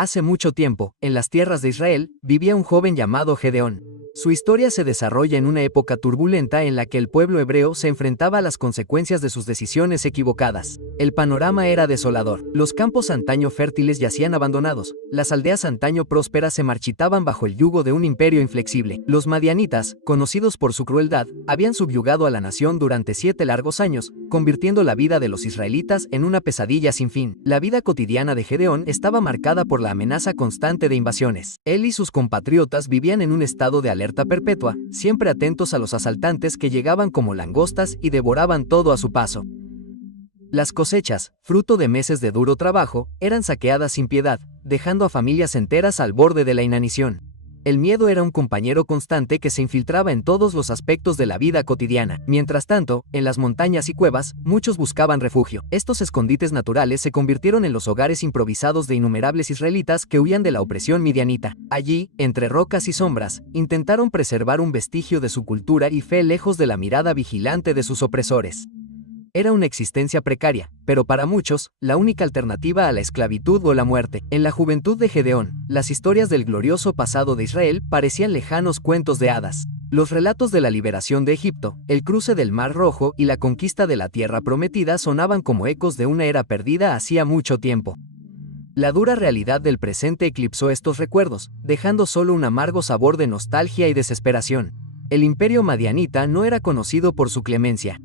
Hace mucho tiempo, en las tierras de Israel, vivía un joven llamado Gedeón. Su historia se desarrolla en una época turbulenta en la que el pueblo hebreo se enfrentaba a las consecuencias de sus decisiones equivocadas. El panorama era desolador. Los campos antaño fértiles yacían abandonados. Las aldeas antaño prósperas se marchitaban bajo el yugo de un imperio inflexible. Los madianitas, conocidos por su crueldad, habían subyugado a la nación durante 7 largos años, convirtiendo la vida de los israelitas en una pesadilla sin fin. La vida cotidiana de Gedeón estaba marcada por la amenaza constante de invasiones. Él y sus compatriotas vivían en un estado de alerta perpetua, siempre atentos a los asaltantes que llegaban como langostas y devoraban todo a su paso. Las cosechas, fruto de meses de duro trabajo, eran saqueadas sin piedad, dejando a familias enteras al borde de la inanición. El miedo era un compañero constante que se infiltraba en todos los aspectos de la vida cotidiana. Mientras tanto, en las montañas y cuevas, muchos buscaban refugio. Estos escondites naturales se convirtieron en los hogares improvisados de innumerables israelitas que huían de la opresión midianita. Allí, entre rocas y sombras, intentaron preservar un vestigio de su cultura y fe lejos de la mirada vigilante de sus opresores. Era una existencia precaria, pero para muchos, la única alternativa a la esclavitud o la muerte. En la juventud de Gedeón, las historias del glorioso pasado de Israel parecían lejanos cuentos de hadas. Los relatos de la liberación de Egipto, el cruce del Mar Rojo y la conquista de la Tierra Prometida sonaban como ecos de una era perdida hacía mucho tiempo. La dura realidad del presente eclipsó estos recuerdos, dejando solo un amargo sabor de nostalgia y desesperación. El imperio madianita no era conocido por su clemencia.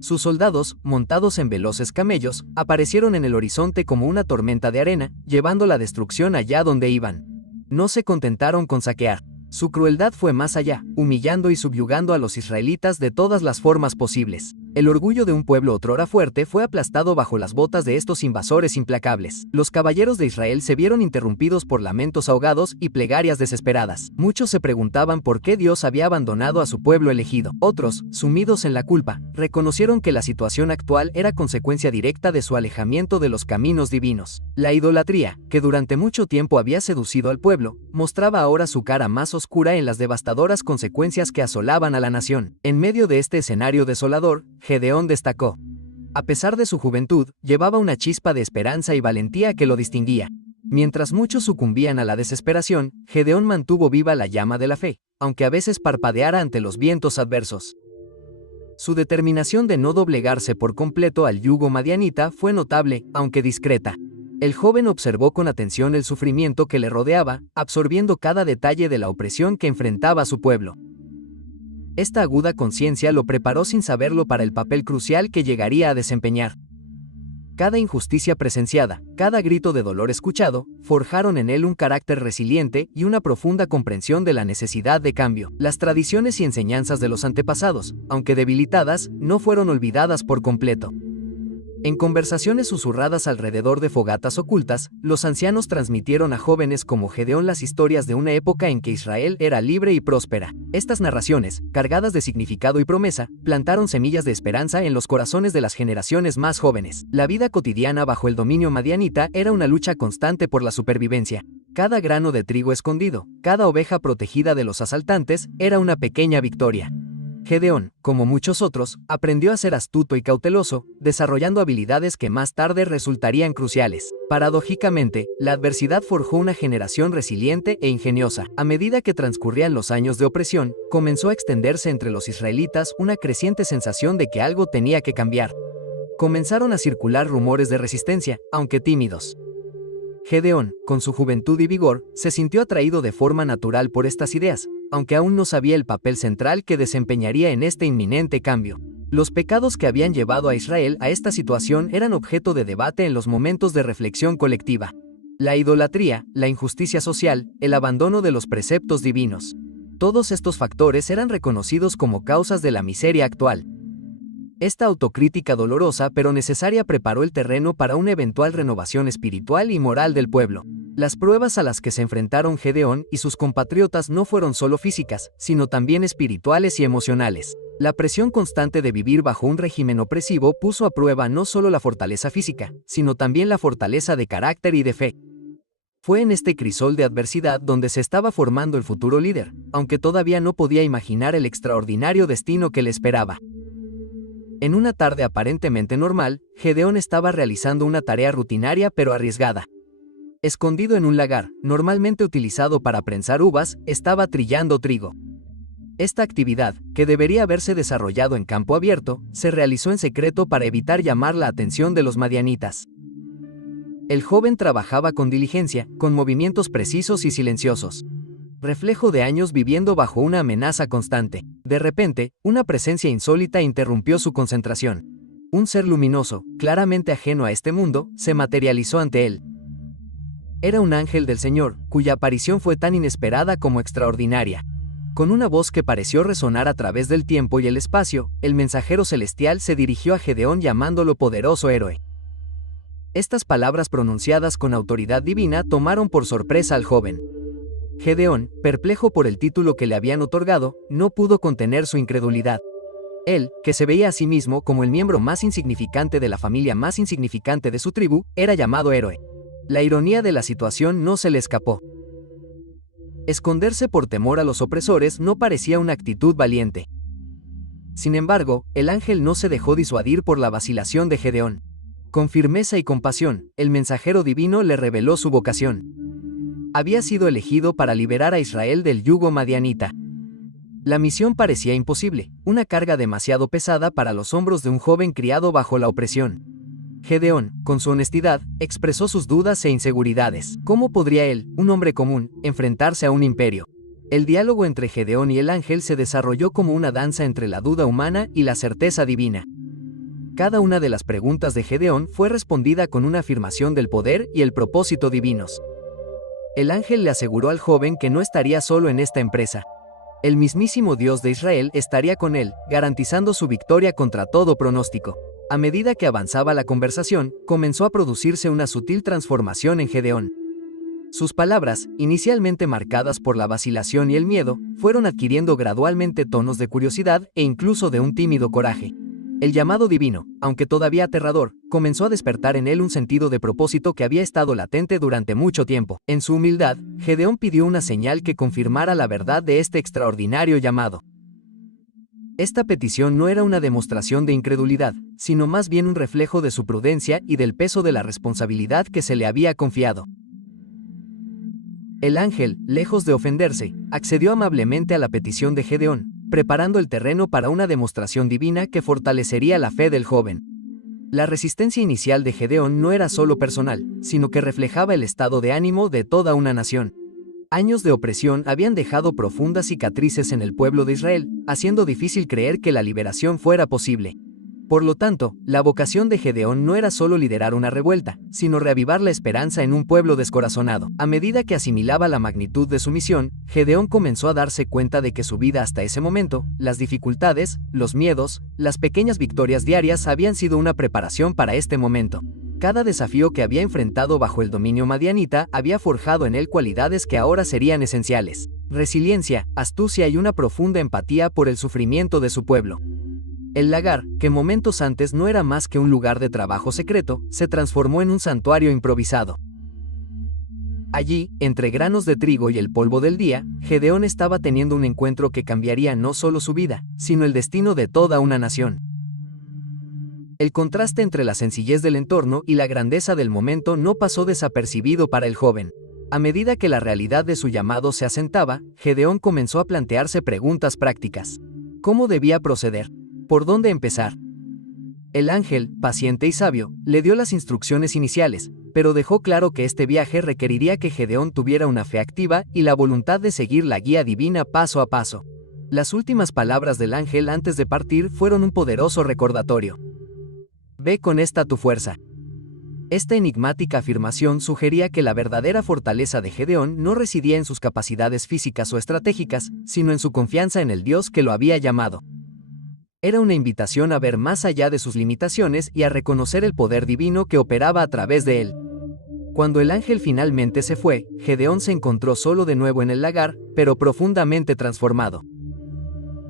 Sus soldados, montados en veloces camellos, aparecieron en el horizonte como una tormenta de arena, llevando la destrucción allá donde iban. No se contentaron con saquear. Su crueldad fue más allá, humillando y subyugando a los israelitas de todas las formas posibles. El orgullo de un pueblo otrora fuerte fue aplastado bajo las botas de estos invasores implacables. Los caballeros de Israel se vieron interrumpidos por lamentos ahogados y plegarias desesperadas. Muchos se preguntaban por qué Dios había abandonado a su pueblo elegido. Otros, sumidos en la culpa, reconocieron que la situación actual era consecuencia directa de su alejamiento de los caminos divinos. La idolatría, que durante mucho tiempo había seducido al pueblo, mostraba ahora su cara más oscura en las devastadoras consecuencias que asolaban a la nación. En medio de este escenario desolador, Gedeón destacó. A pesar de su juventud, llevaba una chispa de esperanza y valentía que lo distinguía. Mientras muchos sucumbían a la desesperación, Gedeón mantuvo viva la llama de la fe, aunque a veces parpadeara ante los vientos adversos. Su determinación de no doblegarse por completo al yugo madianita fue notable, aunque discreta. El joven observó con atención el sufrimiento que le rodeaba, absorbiendo cada detalle de la opresión que enfrentaba a su pueblo. Esta aguda conciencia lo preparó sin saberlo para el papel crucial que llegaría a desempeñar. Cada injusticia presenciada, cada grito de dolor escuchado, forjaron en él un carácter resiliente y una profunda comprensión de la necesidad de cambio. Las tradiciones y enseñanzas de los antepasados, aunque debilitadas, no fueron olvidadas por completo. En conversaciones susurradas alrededor de fogatas ocultas, los ancianos transmitieron a jóvenes como Gedeón las historias de una época en que Israel era libre y próspera. Estas narraciones, cargadas de significado y promesa, plantaron semillas de esperanza en los corazones de las generaciones más jóvenes. La vida cotidiana bajo el dominio madianita era una lucha constante por la supervivencia. Cada grano de trigo escondido, cada oveja protegida de los asaltantes, era una pequeña victoria. Gedeón, como muchos otros, aprendió a ser astuto y cauteloso, desarrollando habilidades que más tarde resultarían cruciales. Paradójicamente, la adversidad forjó una generación resiliente e ingeniosa. A medida que transcurrían los años de opresión, comenzó a extenderse entre los israelitas una creciente sensación de que algo tenía que cambiar. Comenzaron a circular rumores de resistencia, aunque tímidos. Gedeón, con su juventud y vigor, se sintió atraído de forma natural por estas ideas, aunque aún no sabía el papel central que desempeñaría en este inminente cambio. Los pecados que habían llevado a Israel a esta situación eran objeto de debate en los momentos de reflexión colectiva. La idolatría, la injusticia social, el abandono de los preceptos divinos. Todos estos factores eran reconocidos como causas de la miseria actual. Esta autocrítica dolorosa pero necesaria preparó el terreno para una eventual renovación espiritual y moral del pueblo. Las pruebas a las que se enfrentaron Gedeón y sus compatriotas no fueron solo físicas, sino también espirituales y emocionales. La presión constante de vivir bajo un régimen opresivo puso a prueba no solo la fortaleza física, sino también la fortaleza de carácter y de fe. Fue en este crisol de adversidad donde se estaba formando el futuro líder, aunque todavía no podía imaginar el extraordinario destino que le esperaba. En una tarde aparentemente normal, Gedeón estaba realizando una tarea rutinaria pero arriesgada. Escondido en un lagar, normalmente utilizado para prensar uvas, estaba trillando trigo. Esta actividad, que debería haberse desarrollado en campo abierto, se realizó en secreto para evitar llamar la atención de los madianitas. El joven trabajaba con diligencia, con movimientos precisos y silenciosos. Reflejo de años viviendo bajo una amenaza constante. De repente, una presencia insólita interrumpió su concentración. Un ser luminoso, claramente ajeno a este mundo, se materializó ante él. Era un ángel del Señor, cuya aparición fue tan inesperada como extraordinaria. Con una voz que pareció resonar a través del tiempo y el espacio, el mensajero celestial se dirigió a Gedeón llamándolo poderoso héroe. Estas palabras pronunciadas con autoridad divina tomaron por sorpresa al joven. Gedeón, perplejo por el título que le habían otorgado, no pudo contener su incredulidad. Él, que se veía a sí mismo como el miembro más insignificante de la familia más insignificante de su tribu, era llamado héroe. La ironía de la situación no se le escapó. Esconderse por temor a los opresores no parecía una actitud valiente. Sin embargo, el ángel no se dejó disuadir por la vacilación de Gedeón. Con firmeza y compasión, el mensajero divino le reveló su vocación. Había sido elegido para liberar a Israel del yugo madianita. La misión parecía imposible, una carga demasiado pesada para los hombros de un joven criado bajo la opresión. Gedeón, con su honestidad, expresó sus dudas e inseguridades. ¿Cómo podría él, un hombre común, enfrentarse a un imperio? El diálogo entre Gedeón y el ángel se desarrolló como una danza entre la duda humana y la certeza divina. Cada una de las preguntas de Gedeón fue respondida con una afirmación del poder y el propósito divinos. El ángel le aseguró al joven que no estaría solo en esta empresa. El mismísimo Dios de Israel estaría con él, garantizando su victoria contra todo pronóstico. A medida que avanzaba la conversación, comenzó a producirse una sutil transformación en Gedeón. Sus palabras, inicialmente marcadas por la vacilación y el miedo, fueron adquiriendo gradualmente tonos de curiosidad e incluso de un tímido coraje. El llamado divino, aunque todavía aterrador, comenzó a despertar en él un sentido de propósito que había estado latente durante mucho tiempo. En su humildad, Gedeón pidió una señal que confirmara la verdad de este extraordinario llamado. Esta petición no era una demostración de incredulidad, sino más bien un reflejo de su prudencia y del peso de la responsabilidad que se le había confiado. El ángel, lejos de ofenderse, accedió amablemente a la petición de Gedeón, preparando el terreno para una demostración divina que fortalecería la fe del joven. La resistencia inicial de Gedeón no era solo personal, sino que reflejaba el estado de ánimo de toda una nación. Años de opresión habían dejado profundas cicatrices en el pueblo de Israel, haciendo difícil creer que la liberación fuera posible. Por lo tanto, la vocación de Gedeón no era solo liderar una revuelta, sino reavivar la esperanza en un pueblo descorazonado. A medida que asimilaba la magnitud de su misión, Gedeón comenzó a darse cuenta de que su vida hasta ese momento, las dificultades, los miedos, las pequeñas victorias diarias habían sido una preparación para este momento. Cada desafío que había enfrentado bajo el dominio madianita había forjado en él cualidades que ahora serían esenciales: resiliencia, astucia y una profunda empatía por el sufrimiento de su pueblo. El lagar, que momentos antes no era más que un lugar de trabajo secreto, se transformó en un santuario improvisado. Allí, entre granos de trigo y el polvo del día, Gedeón estaba teniendo un encuentro que cambiaría no solo su vida, sino el destino de toda una nación. El contraste entre la sencillez del entorno y la grandeza del momento no pasó desapercibido para el joven. A medida que la realidad de su llamado se asentaba, Gedeón comenzó a plantearse preguntas prácticas. ¿Cómo debía proceder? ¿Por dónde empezar? El ángel, paciente y sabio, le dio las instrucciones iniciales, pero dejó claro que este viaje requeriría que Gedeón tuviera una fe activa y la voluntad de seguir la guía divina paso a paso. Las últimas palabras del ángel antes de partir fueron un poderoso recordatorio. Ve con esta tu fuerza. Esta enigmática afirmación sugería que la verdadera fortaleza de Gedeón no residía en sus capacidades físicas o estratégicas, sino en su confianza en el Dios que lo había llamado. Era una invitación a ver más allá de sus limitaciones y a reconocer el poder divino que operaba a través de él. Cuando el ángel finalmente se fue, Gedeón se encontró solo de nuevo en el lagar, pero profundamente transformado.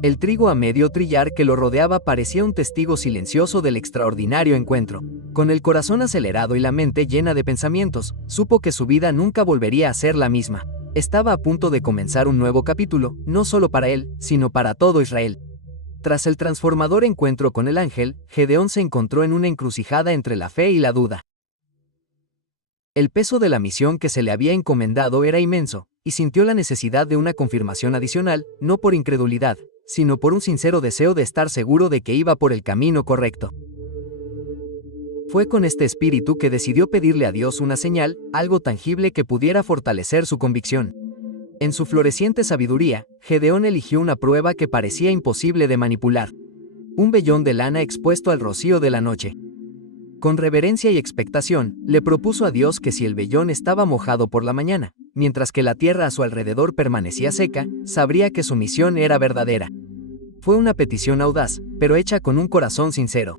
El trigo a medio trillar que lo rodeaba parecía un testigo silencioso del extraordinario encuentro. Con el corazón acelerado y la mente llena de pensamientos, supo que su vida nunca volvería a ser la misma. Estaba a punto de comenzar un nuevo capítulo, no solo para él, sino para todo Israel. Tras el transformador encuentro con el ángel, Gedeón se encontró en una encrucijada entre la fe y la duda. El peso de la misión que se le había encomendado era inmenso, y sintió la necesidad de una confirmación adicional, no por incredulidad, sino por un sincero deseo de estar seguro de que iba por el camino correcto. Fue con este espíritu que decidió pedirle a Dios una señal, algo tangible que pudiera fortalecer su convicción. En su floreciente sabiduría, Gedeón eligió una prueba que parecía imposible de manipular: un vellón de lana expuesto al rocío de la noche. Con reverencia y expectación, le propuso a Dios que si el vellón estaba mojado por la mañana, mientras que la tierra a su alrededor permanecía seca, sabría que su misión era verdadera. Fue una petición audaz, pero hecha con un corazón sincero.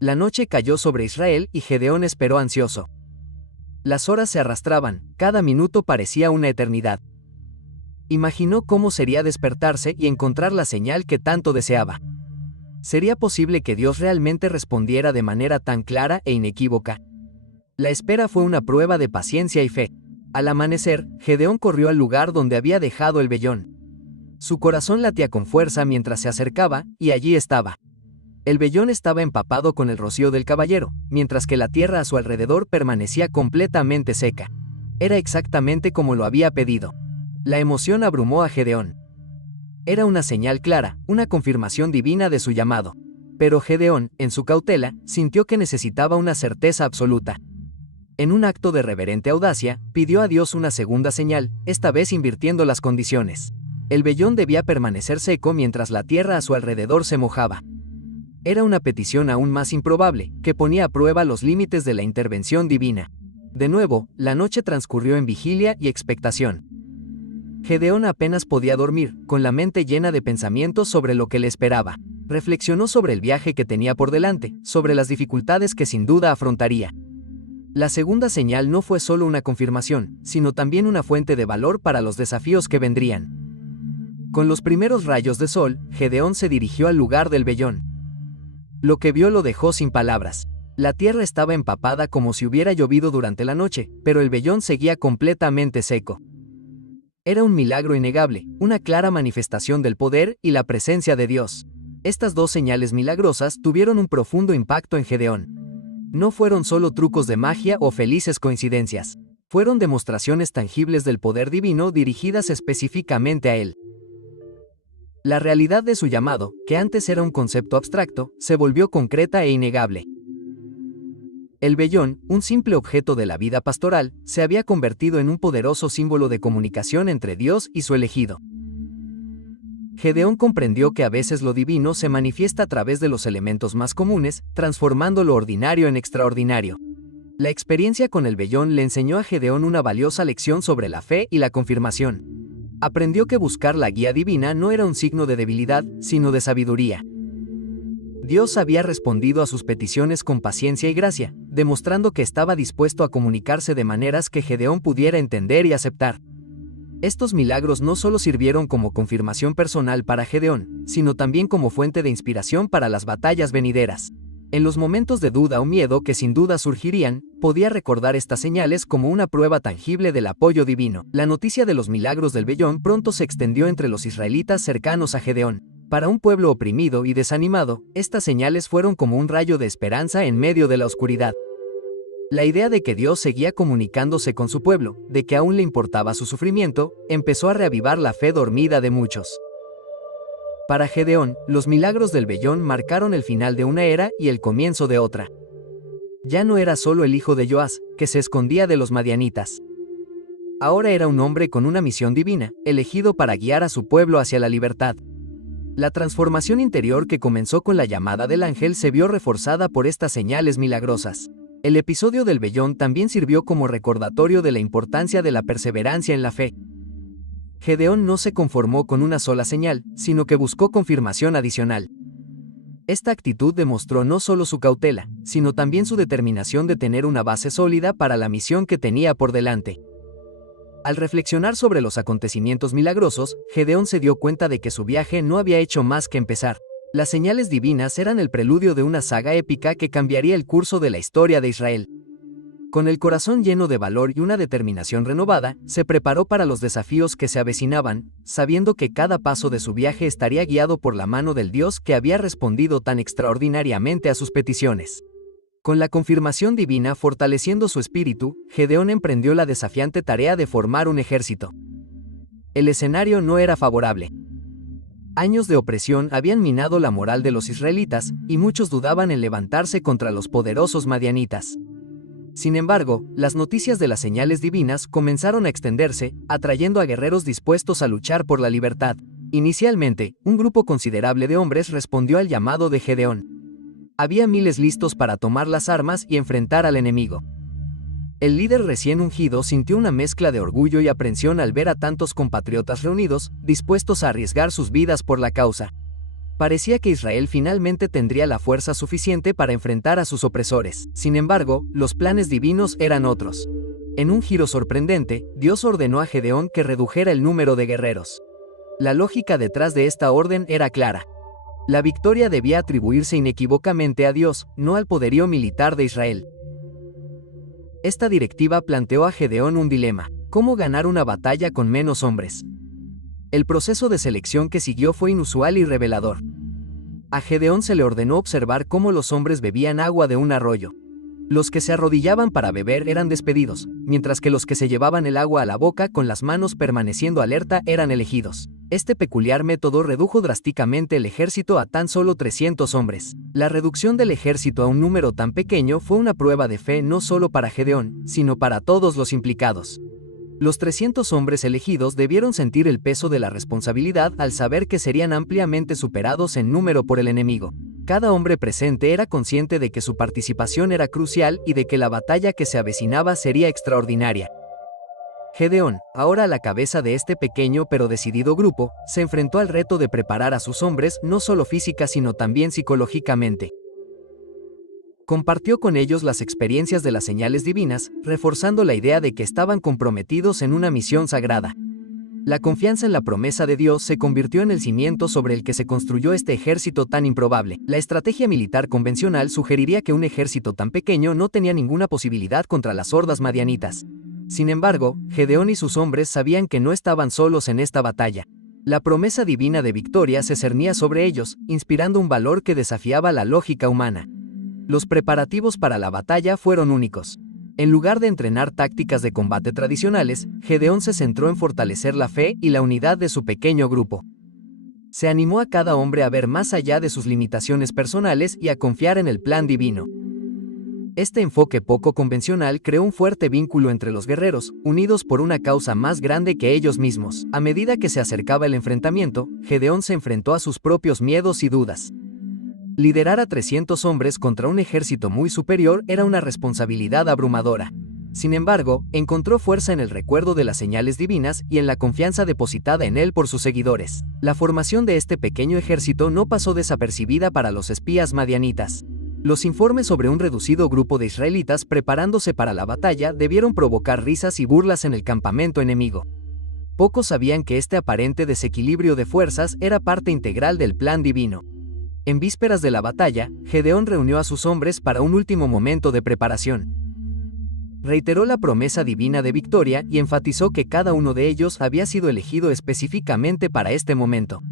La noche cayó sobre Israel y Gedeón esperó ansioso. Las horas se arrastraban, cada minuto parecía una eternidad. Imaginó cómo sería despertarse y encontrar la señal que tanto deseaba. ¿Sería posible que Dios realmente respondiera de manera tan clara e inequívoca? La espera fue una prueba de paciencia y fe. Al amanecer, Gedeón corrió al lugar donde había dejado el vellón. Su corazón latía con fuerza mientras se acercaba, y allí estaba. El vellón estaba empapado con el rocío del caballero, mientras que la tierra a su alrededor permanecía completamente seca. Era exactamente como lo había pedido. La emoción abrumó a Gedeón. Era una señal clara, una confirmación divina de su llamado. Pero Gedeón, en su cautela, sintió que necesitaba una certeza absoluta. En un acto de reverente audacia, pidió a Dios una segunda señal, esta vez invirtiendo las condiciones. El vellón debía permanecer seco mientras la tierra a su alrededor se mojaba. Era una petición aún más improbable, que ponía a prueba los límites de la intervención divina. De nuevo, la noche transcurrió en vigilia y expectación. Gedeón apenas podía dormir, con la mente llena de pensamientos sobre lo que le esperaba. Reflexionó sobre el viaje que tenía por delante, sobre las dificultades que sin duda afrontaría. La segunda señal no fue solo una confirmación, sino también una fuente de valor para los desafíos que vendrían. Con los primeros rayos de sol, Gedeón se dirigió al lugar del vellón. Lo que vio lo dejó sin palabras. La tierra estaba empapada como si hubiera llovido durante la noche, pero el vellón seguía completamente seco. Era un milagro innegable, una clara manifestación del poder y la presencia de Dios. Estas dos señales milagrosas tuvieron un profundo impacto en Gedeón. No fueron solo trucos de magia o felices coincidencias. Fueron demostraciones tangibles del poder divino dirigidas específicamente a él. La realidad de su llamado, que antes era un concepto abstracto, se volvió concreta e innegable. El vellón, un simple objeto de la vida pastoral, se había convertido en un poderoso símbolo de comunicación entre Dios y su elegido. Gedeón comprendió que a veces lo divino se manifiesta a través de los elementos más comunes, transformando lo ordinario en extraordinario. La experiencia con el vellón le enseñó a Gedeón una valiosa lección sobre la fe y la confirmación. Aprendió que buscar la guía divina no era un signo de debilidad, sino de sabiduría. Dios había respondido a sus peticiones con paciencia y gracia, demostrando que estaba dispuesto a comunicarse de maneras que Gedeón pudiera entender y aceptar. Estos milagros no solo sirvieron como confirmación personal para Gedeón, sino también como fuente de inspiración para las batallas venideras. En los momentos de duda o miedo que sin duda surgirían, podía recordar estas señales como una prueba tangible del apoyo divino. La noticia de los milagros del vellón pronto se extendió entre los israelitas cercanos a Gedeón. Para un pueblo oprimido y desanimado, estas señales fueron como un rayo de esperanza en medio de la oscuridad. La idea de que Dios seguía comunicándose con su pueblo, de que aún le importaba su sufrimiento, empezó a reavivar la fe dormida de muchos. Para Gedeón, los milagros del vellón marcaron el final de una era y el comienzo de otra. Ya no era solo el hijo de Joás, que se escondía de los madianitas. Ahora era un hombre con una misión divina, elegido para guiar a su pueblo hacia la libertad. La transformación interior que comenzó con la llamada del ángel se vio reforzada por estas señales milagrosas. El episodio del vellón también sirvió como recordatorio de la importancia de la perseverancia en la fe. Gedeón no se conformó con una sola señal, sino que buscó confirmación adicional. Esta actitud demostró no solo su cautela, sino también su determinación de tener una base sólida para la misión que tenía por delante. Al reflexionar sobre los acontecimientos milagrosos, Gedeón se dio cuenta de que su viaje no había hecho más que empezar. Las señales divinas eran el preludio de una saga épica que cambiaría el curso de la historia de Israel. Con el corazón lleno de valor y una determinación renovada, se preparó para los desafíos que se avecinaban, sabiendo que cada paso de su viaje estaría guiado por la mano del Dios que había respondido tan extraordinariamente a sus peticiones. Con la confirmación divina fortaleciendo su espíritu, Gedeón emprendió la desafiante tarea de formar un ejército. El escenario no era favorable. Años de opresión habían minado la moral de los israelitas, y muchos dudaban en levantarse contra los poderosos madianitas. Sin embargo, las noticias de las señales divinas comenzaron a extenderse, atrayendo a guerreros dispuestos a luchar por la libertad. Inicialmente, un grupo considerable de hombres respondió al llamado de Gedeón. Había miles listos para tomar las armas y enfrentar al enemigo. El líder recién ungido sintió una mezcla de orgullo y aprensión al ver a tantos compatriotas reunidos, dispuestos a arriesgar sus vidas por la causa. Parecía que Israel finalmente tendría la fuerza suficiente para enfrentar a sus opresores. Sin embargo, los planes divinos eran otros. En un giro sorprendente, Dios ordenó a Gedeón que redujera el número de guerreros. La lógica detrás de esta orden era clara. La victoria debía atribuirse inequívocamente a Dios, no al poderío militar de Israel. Esta directiva planteó a Gedeón un dilema: ¿cómo ganar una batalla con menos hombres? El proceso de selección que siguió fue inusual y revelador. A Gedeón se le ordenó observar cómo los hombres bebían agua de un arroyo. Los que se arrodillaban para beber eran despedidos, mientras que los que se llevaban el agua a la boca con las manos permaneciendo alerta eran elegidos. Este peculiar método redujo drásticamente el ejército a tan solo 300 hombres. La reducción del ejército a un número tan pequeño fue una prueba de fe no solo para Gedeón, sino para todos los implicados. Los 300 hombres elegidos debieron sentir el peso de la responsabilidad al saber que serían ampliamente superados en número por el enemigo. Cada hombre presente era consciente de que su participación era crucial y de que la batalla que se avecinaba sería extraordinaria. Gedeón, ahora a la cabeza de este pequeño pero decidido grupo, se enfrentó al reto de preparar a sus hombres no solo física sino también psicológicamente. Compartió con ellos las experiencias de las señales divinas, reforzando la idea de que estaban comprometidos en una misión sagrada. La confianza en la promesa de Dios se convirtió en el cimiento sobre el que se construyó este ejército tan improbable. La estrategia militar convencional sugeriría que un ejército tan pequeño no tenía ninguna posibilidad contra las hordas madianitas. Sin embargo, Gedeón y sus hombres sabían que no estaban solos en esta batalla. La promesa divina de victoria se cernía sobre ellos, inspirando un valor que desafiaba la lógica humana. Los preparativos para la batalla fueron únicos. En lugar de entrenar tácticas de combate tradicionales, Gedeón se centró en fortalecer la fe y la unidad de su pequeño grupo. Se animó a cada hombre a ver más allá de sus limitaciones personales y a confiar en el plan divino. Este enfoque poco convencional creó un fuerte vínculo entre los guerreros, unidos por una causa más grande que ellos mismos. A medida que se acercaba el enfrentamiento, Gedeón se enfrentó a sus propios miedos y dudas. Liderar a 300 hombres contra un ejército muy superior era una responsabilidad abrumadora. Sin embargo, encontró fuerza en el recuerdo de las señales divinas y en la confianza depositada en él por sus seguidores. La formación de este pequeño ejército no pasó desapercibida para los espías madianitas. Los informes sobre un reducido grupo de israelitas preparándose para la batalla debieron provocar risas y burlas en el campamento enemigo. Pocos sabían que este aparente desequilibrio de fuerzas era parte integral del plan divino. En vísperas de la batalla, Gedeón reunió a sus hombres para un último momento de preparación. Reiteró la promesa divina de victoria y enfatizó que cada uno de ellos había sido elegido específicamente para este momento.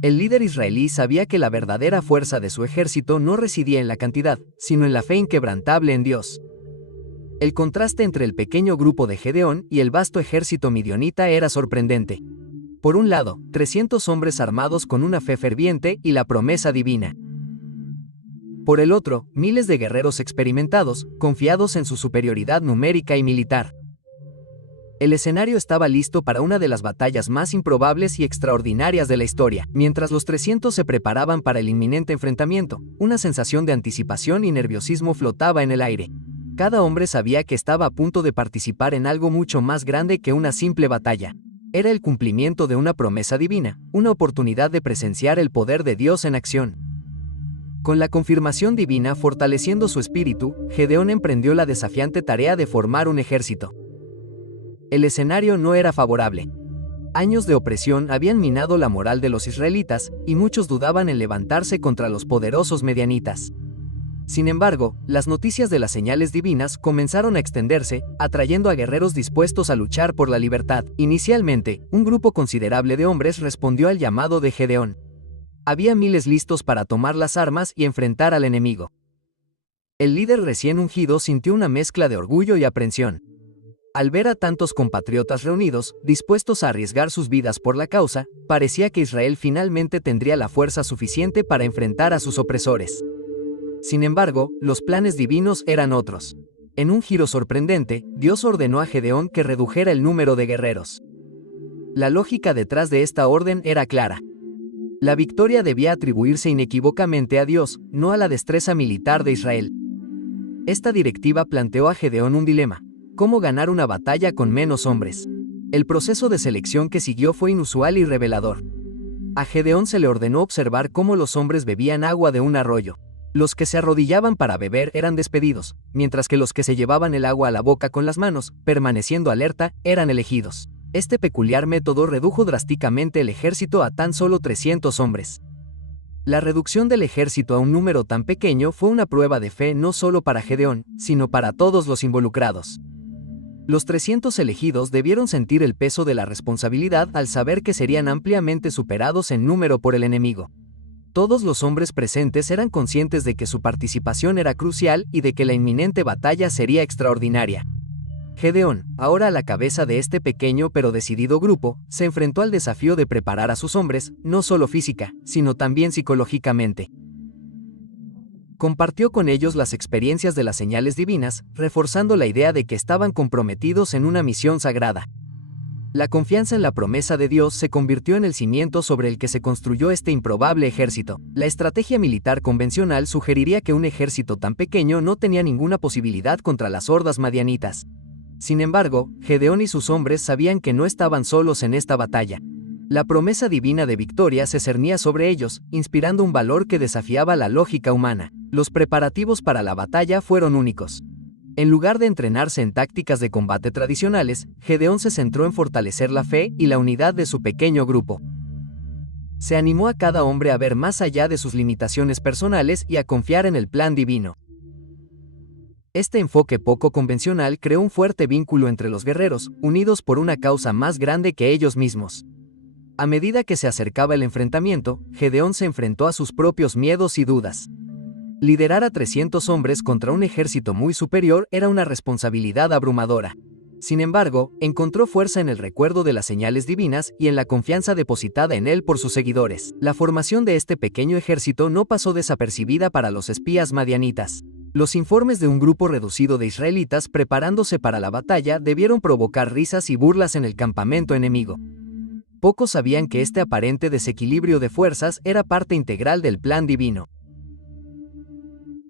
El líder israelí sabía que la verdadera fuerza de su ejército no residía en la cantidad, sino en la fe inquebrantable en Dios. El contraste entre el pequeño grupo de Gedeón y el vasto ejército midianita era sorprendente. Por un lado, 300 hombres armados con una fe ferviente y la promesa divina. Por el otro, miles de guerreros experimentados, confiados en su superioridad numérica y militar. El escenario estaba listo para una de las batallas más improbables y extraordinarias de la historia. Mientras los 300 se preparaban para el inminente enfrentamiento, una sensación de anticipación y nerviosismo flotaba en el aire. Cada hombre sabía que estaba a punto de participar en algo mucho más grande que una simple batalla. Era el cumplimiento de una promesa divina, una oportunidad de presenciar el poder de Dios en acción. Con la confirmación divina fortaleciendo su espíritu, Gedeón emprendió la desafiante tarea de formar un ejército. El escenario no era favorable. Años de opresión habían minado la moral de los israelitas, y muchos dudaban en levantarse contra los poderosos medianitas. Sin embargo, las noticias de las señales divinas comenzaron a extenderse, atrayendo a guerreros dispuestos a luchar por la libertad. Inicialmente, un grupo considerable de hombres respondió al llamado de Gedeón. Había miles listos para tomar las armas y enfrentar al enemigo. El líder recién ungido sintió una mezcla de orgullo y aprensión. Al ver a tantos compatriotas reunidos, dispuestos a arriesgar sus vidas por la causa, parecía que Israel finalmente tendría la fuerza suficiente para enfrentar a sus opresores. Sin embargo, los planes divinos eran otros. En un giro sorprendente, Dios ordenó a Gedeón que redujera el número de guerreros. La lógica detrás de esta orden era clara. La victoria debía atribuirse inequívocamente a Dios, no a la destreza militar de Israel. Esta directiva planteó a Gedeón un dilema: ¿cómo ganar una batalla con menos hombres? El proceso de selección que siguió fue inusual y revelador. A Gedeón se le ordenó observar cómo los hombres bebían agua de un arroyo. Los que se arrodillaban para beber eran despedidos, mientras que los que se llevaban el agua a la boca con las manos, permaneciendo alerta, eran elegidos. Este peculiar método redujo drásticamente el ejército a tan solo 300 hombres. La reducción del ejército a un número tan pequeño fue una prueba de fe no solo para Gedeón, sino para todos los involucrados. Los 300 elegidos debieron sentir el peso de la responsabilidad al saber que serían ampliamente superados en número por el enemigo. Todos los hombres presentes eran conscientes de que su participación era crucial y de que la inminente batalla sería extraordinaria. Gedeón, ahora a la cabeza de este pequeño pero decidido grupo, se enfrentó al desafío de preparar a sus hombres, no solo física, sino también psicológicamente. Compartió con ellos las experiencias de las señales divinas, reforzando la idea de que estaban comprometidos en una misión sagrada. La confianza en la promesa de Dios se convirtió en el cimiento sobre el que se construyó este improbable ejército. La estrategia militar convencional sugeriría que un ejército tan pequeño no tenía ninguna posibilidad contra las hordas madianitas. Sin embargo, Gedeón y sus hombres sabían que no estaban solos en esta batalla. La promesa divina de victoria se cernía sobre ellos, inspirando un valor que desafiaba la lógica humana. Los preparativos para la batalla fueron únicos. En lugar de entrenarse en tácticas de combate tradicionales, Gedeón se centró en fortalecer la fe y la unidad de su pequeño grupo. Se animó a cada hombre a ver más allá de sus limitaciones personales y a confiar en el plan divino. Este enfoque poco convencional creó un fuerte vínculo entre los guerreros, unidos por una causa más grande que ellos mismos. A medida que se acercaba el enfrentamiento, Gedeón se enfrentó a sus propios miedos y dudas. Liderar a 300 hombres contra un ejército muy superior era una responsabilidad abrumadora. Sin embargo, encontró fuerza en el recuerdo de las señales divinas y en la confianza depositada en él por sus seguidores. La formación de este pequeño ejército no pasó desapercibida para los espías madianitas. Los informes de un grupo reducido de israelitas preparándose para la batalla debieron provocar risas y burlas en el campamento enemigo. Pocos sabían que este aparente desequilibrio de fuerzas era parte integral del plan divino.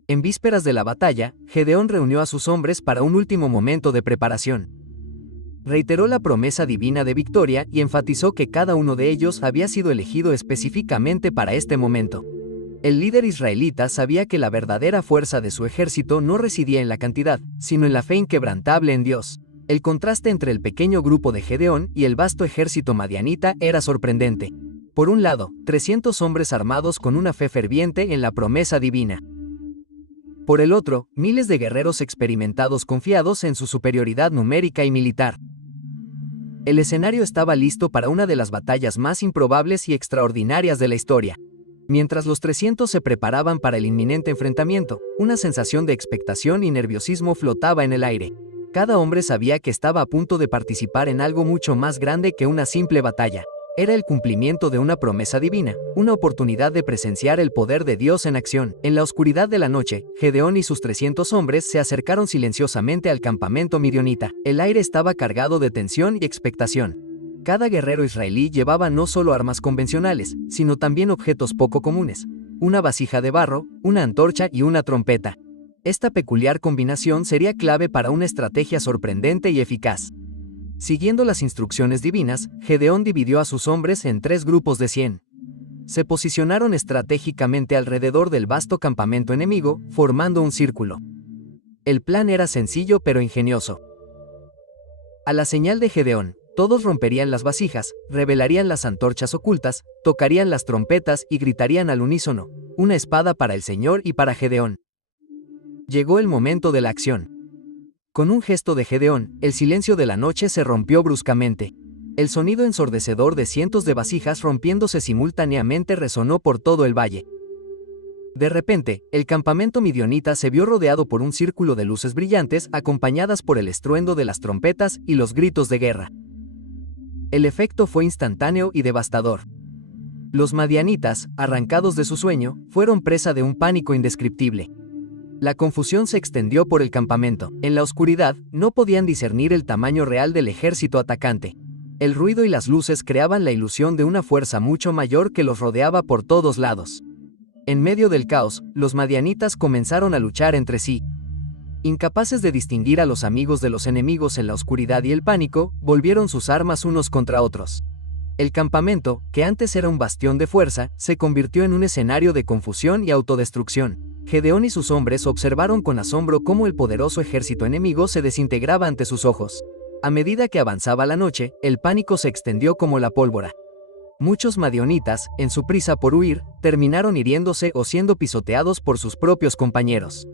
En vísperas de la batalla, Gedeón reunió a sus hombres para un último momento de preparación. Reiteró la promesa divina de victoria y enfatizó que cada uno de ellos había sido elegido específicamente para este momento. El líder israelita sabía que la verdadera fuerza de su ejército no residía en la cantidad, sino en la fe inquebrantable en Dios. El contraste entre el pequeño grupo de Gedeón y el vasto ejército madianita era sorprendente. Por un lado, 300 hombres armados con una fe ferviente en la promesa divina. Por el otro, miles de guerreros experimentados confiados en su superioridad numérica y militar. El escenario estaba listo para una de las batallas más improbables y extraordinarias de la historia. Mientras los 300 se preparaban para el inminente enfrentamiento, una sensación de expectación y nerviosismo flotaba en el aire. Cada hombre sabía que estaba a punto de participar en algo mucho más grande que una simple batalla. Era el cumplimiento de una promesa divina, una oportunidad de presenciar el poder de Dios en acción. En la oscuridad de la noche, Gedeón y sus 300 hombres se acercaron silenciosamente al campamento midianita. El aire estaba cargado de tensión y expectación. Cada guerrero israelí llevaba no solo armas convencionales, sino también objetos poco comunes: una vasija de barro, una antorcha y una trompeta. Esta peculiar combinación sería clave para una estrategia sorprendente y eficaz. Siguiendo las instrucciones divinas, Gedeón dividió a sus hombres en 3 grupos de 100. Se posicionaron estratégicamente alrededor del vasto campamento enemigo, formando un círculo. El plan era sencillo pero ingenioso. A la señal de Gedeón, todos romperían las vasijas, revelarían las antorchas ocultas, tocarían las trompetas y gritarían al unísono: una espada para el Señor y para Gedeón. Llegó el momento de la acción. Con un gesto de Gedeón, el silencio de la noche se rompió bruscamente. El sonido ensordecedor de cientos de vasijas rompiéndose simultáneamente resonó por todo el valle. De repente, el campamento midianita se vio rodeado por un círculo de luces brillantes acompañadas por el estruendo de las trompetas y los gritos de guerra. El efecto fue instantáneo y devastador. Los madianitas, arrancados de su sueño, fueron presa de un pánico indescriptible. La confusión se extendió por el campamento. En la oscuridad, no podían discernir el tamaño real del ejército atacante. El ruido y las luces creaban la ilusión de una fuerza mucho mayor que los rodeaba por todos lados. En medio del caos, los madianitas comenzaron a luchar entre sí. Incapaces de distinguir a los amigos de los enemigos en la oscuridad y el pánico, volvieron sus armas unos contra otros. El campamento, que antes era un bastión de fuerza, se convirtió en un escenario de confusión y autodestrucción. Gedeón y sus hombres observaron con asombro cómo el poderoso ejército enemigo se desintegraba ante sus ojos. A medida que avanzaba la noche, el pánico se extendió como la pólvora. Muchos madianitas, en su prisa por huir, terminaron hiriéndose o siendo pisoteados por sus propios compañeros.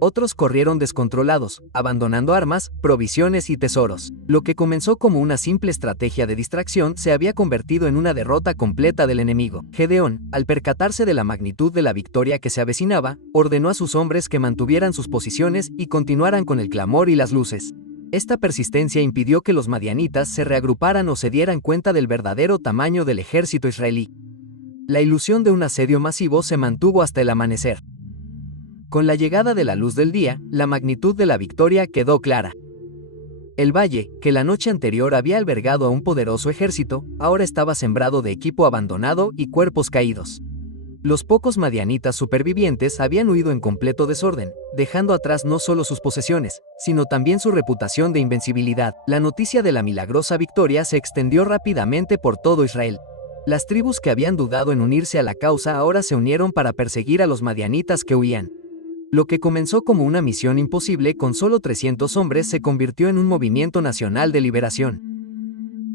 Otros corrieron descontrolados, abandonando armas, provisiones y tesoros. Lo que comenzó como una simple estrategia de distracción se había convertido en una derrota completa del enemigo. Gedeón, al percatarse de la magnitud de la victoria que se avecinaba, ordenó a sus hombres que mantuvieran sus posiciones y continuaran con el clamor y las luces. Esta persistencia impidió que los madianitas se reagruparan o se dieran cuenta del verdadero tamaño del ejército israelí. La ilusión de un asedio masivo se mantuvo hasta el amanecer. Con la llegada de la luz del día, la magnitud de la victoria quedó clara. El valle, que la noche anterior había albergado a un poderoso ejército, ahora estaba sembrado de equipo abandonado y cuerpos caídos. Los pocos madianitas supervivientes habían huido en completo desorden, dejando atrás no solo sus posesiones, sino también su reputación de invencibilidad. La noticia de la milagrosa victoria se extendió rápidamente por todo Israel. Las tribus que habían dudado en unirse a la causa ahora se unieron para perseguir a los madianitas que huían. Lo que comenzó como una misión imposible con solo 300 hombres se convirtió en un movimiento nacional de liberación.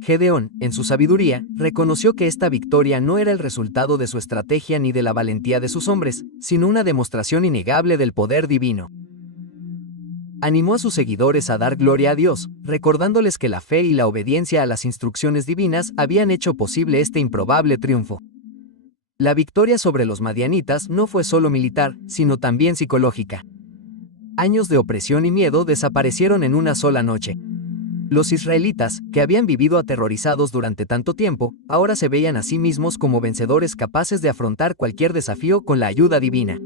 Gedeón, en su sabiduría, reconoció que esta victoria no era el resultado de su estrategia ni de la valentía de sus hombres, sino una demostración innegable del poder divino. Animó a sus seguidores a dar gloria a Dios, recordándoles que la fe y la obediencia a las instrucciones divinas habían hecho posible este improbable triunfo. La victoria sobre los madianitas no fue solo militar, sino también psicológica. Años de opresión y miedo desaparecieron en una sola noche. Los israelitas, que habían vivido aterrorizados durante tanto tiempo, ahora se veían a sí mismos como vencedores capaces de afrontar cualquier desafío con la ayuda divina.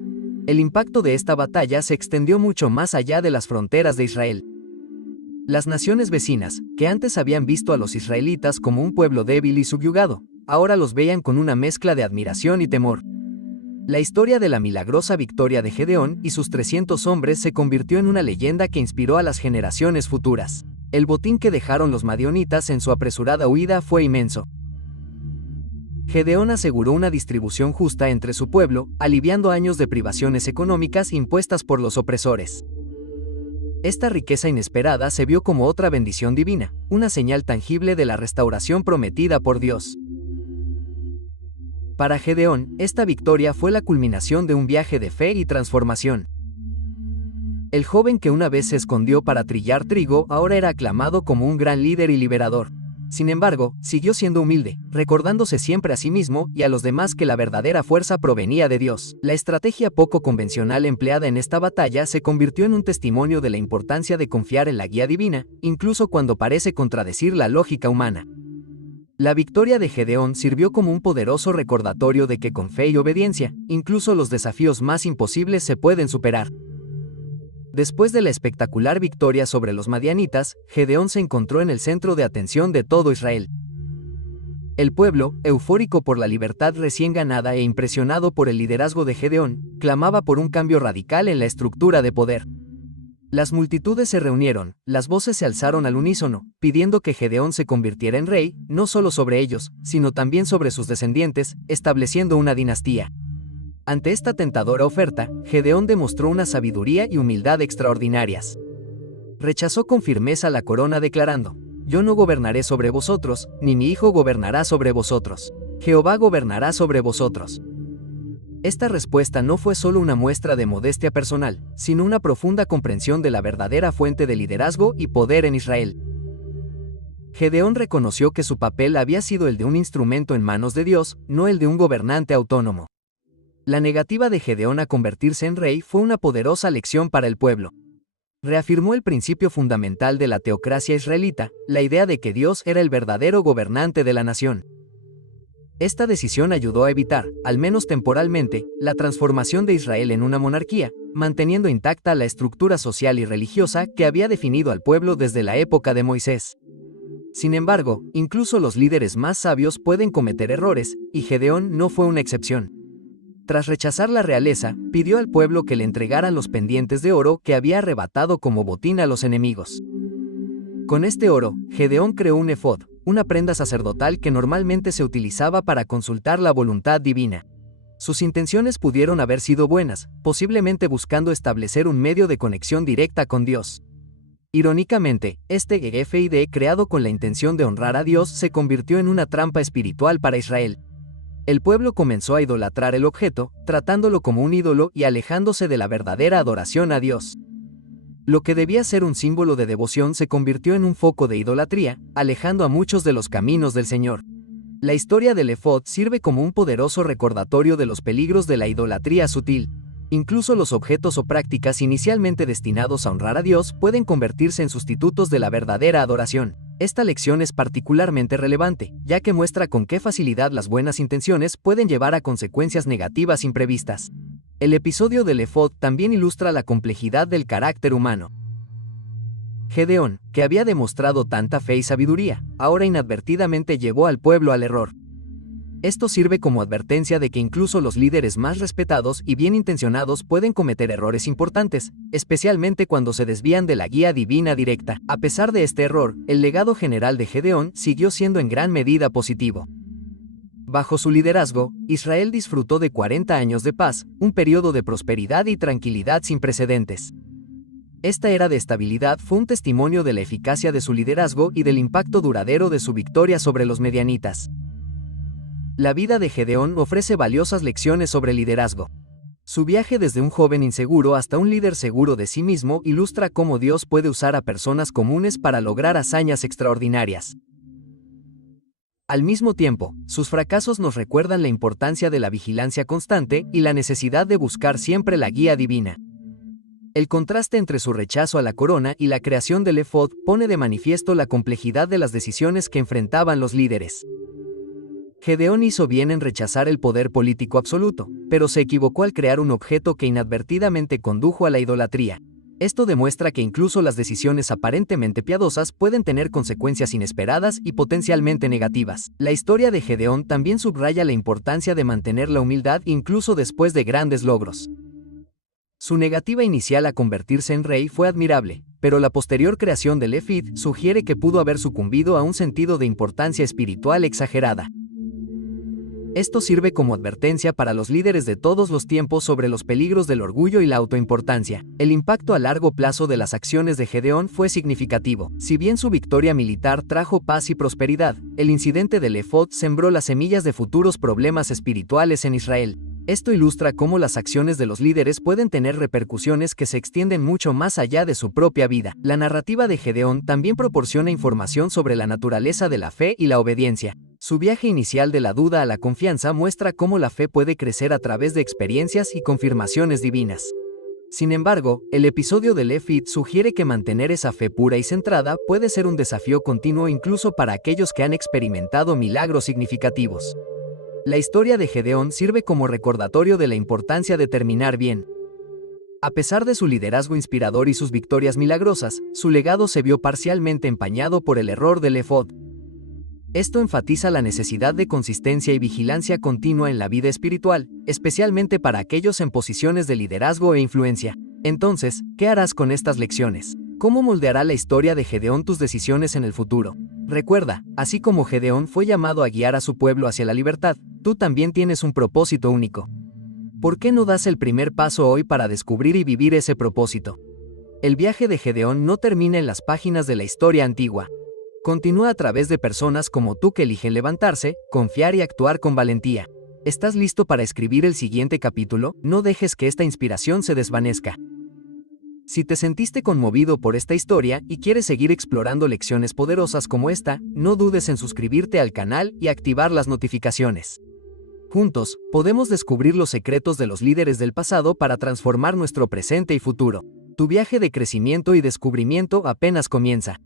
El impacto de esta batalla se extendió mucho más allá de las fronteras de Israel. Las naciones vecinas, que antes habían visto a los israelitas como un pueblo débil y subyugado, ahora los veían con una mezcla de admiración y temor. La historia de la milagrosa victoria de Gedeón y sus 300 hombres se convirtió en una leyenda que inspiró a las generaciones futuras. El botín que dejaron los madianitas en su apresurada huida fue inmenso. Gedeón aseguró una distribución justa entre su pueblo, aliviando años de privaciones económicas impuestas por los opresores. Esta riqueza inesperada se vio como otra bendición divina, una señal tangible de la restauración prometida por Dios. Para Gedeón, esta victoria fue la culminación de un viaje de fe y transformación. El joven que una vez se escondió para trillar trigo ahora era aclamado como un gran líder y liberador. Sin embargo, siguió siendo humilde, recordándose siempre a sí mismo y a los demás que la verdadera fuerza provenía de Dios. La estrategia poco convencional empleada en esta batalla se convirtió en un testimonio de la importancia de confiar en la guía divina, incluso cuando parece contradecir la lógica humana. La victoria de Gedeón sirvió como un poderoso recordatorio de que con fe y obediencia, incluso los desafíos más imposibles se pueden superar. Después de la espectacular victoria sobre los madianitas, Gedeón se encontró en el centro de atención de todo Israel. El pueblo, eufórico por la libertad recién ganada e impresionado por el liderazgo de Gedeón, clamaba por un cambio radical en la estructura de poder. Las multitudes se reunieron, las voces se alzaron al unísono, pidiendo que Gedeón se convirtiera en rey, no solo sobre ellos, sino también sobre sus descendientes, estableciendo una dinastía. Ante esta tentadora oferta, Gedeón demostró una sabiduría y humildad extraordinarias. Rechazó con firmeza la corona declarando: «Yo no gobernaré sobre vosotros, ni mi hijo gobernará sobre vosotros. Jehová gobernará sobre vosotros». Esta respuesta no fue solo una muestra de modestia personal, sino una profunda comprensión de la verdadera fuente de liderazgo y poder en Israel. Gedeón reconoció que su papel había sido el de un instrumento en manos de Dios, no el de un gobernante autónomo. La negativa de Gedeón a convertirse en rey fue una poderosa lección para el pueblo. Reafirmó el principio fundamental de la teocracia israelita, la idea de que Dios era el verdadero gobernante de la nación. Esta decisión ayudó a evitar, al menos temporalmente, la transformación de Israel en una monarquía, manteniendo intacta la estructura social y religiosa que había definido al pueblo desde la época de Moisés. Sin embargo, incluso los líderes más sabios pueden cometer errores, y Gedeón no fue una excepción. Tras rechazar la realeza, pidió al pueblo que le entregaran los pendientes de oro que había arrebatado como botín a los enemigos. Con este oro, Gedeón creó un efod, una prenda sacerdotal que normalmente se utilizaba para consultar la voluntad divina. Sus intenciones pudieron haber sido buenas, posiblemente buscando establecer un medio de conexión directa con Dios. Irónicamente, este efod creado con la intención de honrar a Dios se convirtió en una trampa espiritual para Israel. El pueblo comenzó a idolatrar el objeto, tratándolo como un ídolo y alejándose de la verdadera adoración a Dios. Lo que debía ser un símbolo de devoción se convirtió en un foco de idolatría, alejando a muchos de los caminos del Señor. La historia del efod sirve como un poderoso recordatorio de los peligros de la idolatría sutil. Incluso los objetos o prácticas inicialmente destinados a honrar a Dios pueden convertirse en sustitutos de la verdadera adoración. Esta lección es particularmente relevante, ya que muestra con qué facilidad las buenas intenciones pueden llevar a consecuencias negativas imprevistas. El episodio del efod también ilustra la complejidad del carácter humano. Gedeón, que había demostrado tanta fe y sabiduría, ahora inadvertidamente llevó al pueblo al error. Esto sirve como advertencia de que incluso los líderes más respetados y bien intencionados pueden cometer errores importantes, especialmente cuando se desvían de la guía divina directa. A pesar de este error, el legado general de Gedeón siguió siendo en gran medida positivo. Bajo su liderazgo, Israel disfrutó de 40 años de paz, un periodo de prosperidad y tranquilidad sin precedentes. Esta era de estabilidad fue un testimonio de la eficacia de su liderazgo y del impacto duradero de su victoria sobre los medianitas. La vida de Gedeón ofrece valiosas lecciones sobre liderazgo. Su viaje desde un joven inseguro hasta un líder seguro de sí mismo ilustra cómo Dios puede usar a personas comunes para lograr hazañas extraordinarias. Al mismo tiempo, sus fracasos nos recuerdan la importancia de la vigilancia constante y la necesidad de buscar siempre la guía divina. El contraste entre su rechazo a la corona y la creación del efod pone de manifiesto la complejidad de las decisiones que enfrentaban los líderes. Gedeón hizo bien en rechazar el poder político absoluto, pero se equivocó al crear un objeto que inadvertidamente condujo a la idolatría. Esto demuestra que incluso las decisiones aparentemente piadosas pueden tener consecuencias inesperadas y potencialmente negativas. La historia de Gedeón también subraya la importancia de mantener la humildad incluso después de grandes logros. Su negativa inicial a convertirse en rey fue admirable, pero la posterior creación del efod sugiere que pudo haber sucumbido a un sentido de importancia espiritual exagerada. Esto sirve como advertencia para los líderes de todos los tiempos sobre los peligros del orgullo y la autoimportancia. El impacto a largo plazo de las acciones de Gedeón fue significativo. Si bien su victoria militar trajo paz y prosperidad, el incidente del efod sembró las semillas de futuros problemas espirituales en Israel. Esto ilustra cómo las acciones de los líderes pueden tener repercusiones que se extienden mucho más allá de su propia vida. La narrativa de Gedeón también proporciona información sobre la naturaleza de la fe y la obediencia. Su viaje inicial de la duda a la confianza muestra cómo la fe puede crecer a través de experiencias y confirmaciones divinas. Sin embargo, el episodio del efod sugiere que mantener esa fe pura y centrada puede ser un desafío continuo incluso para aquellos que han experimentado milagros significativos. La historia de Gedeón sirve como recordatorio de la importancia de terminar bien. A pesar de su liderazgo inspirador y sus victorias milagrosas, su legado se vio parcialmente empañado por el error del efod. Esto enfatiza la necesidad de consistencia y vigilancia continua en la vida espiritual, especialmente para aquellos en posiciones de liderazgo e influencia. Entonces, ¿qué harás con estas lecciones? ¿Cómo moldeará la historia de Gedeón tus decisiones en el futuro? Recuerda, así como Gedeón fue llamado a guiar a su pueblo hacia la libertad, tú también tienes un propósito único. ¿Por qué no das el primer paso hoy para descubrir y vivir ese propósito? El viaje de Gedeón no termina en las páginas de la historia antigua. Continúa a través de personas como tú que eligen levantarse, confiar y actuar con valentía. ¿Estás listo para escribir el siguiente capítulo? No dejes que esta inspiración se desvanezca. Si te sentiste conmovido por esta historia y quieres seguir explorando lecciones poderosas como esta, no dudes en suscribirte al canal y activar las notificaciones. Juntos, podemos descubrir los secretos de los líderes del pasado para transformar nuestro presente y futuro. Tu viaje de crecimiento y descubrimiento apenas comienza.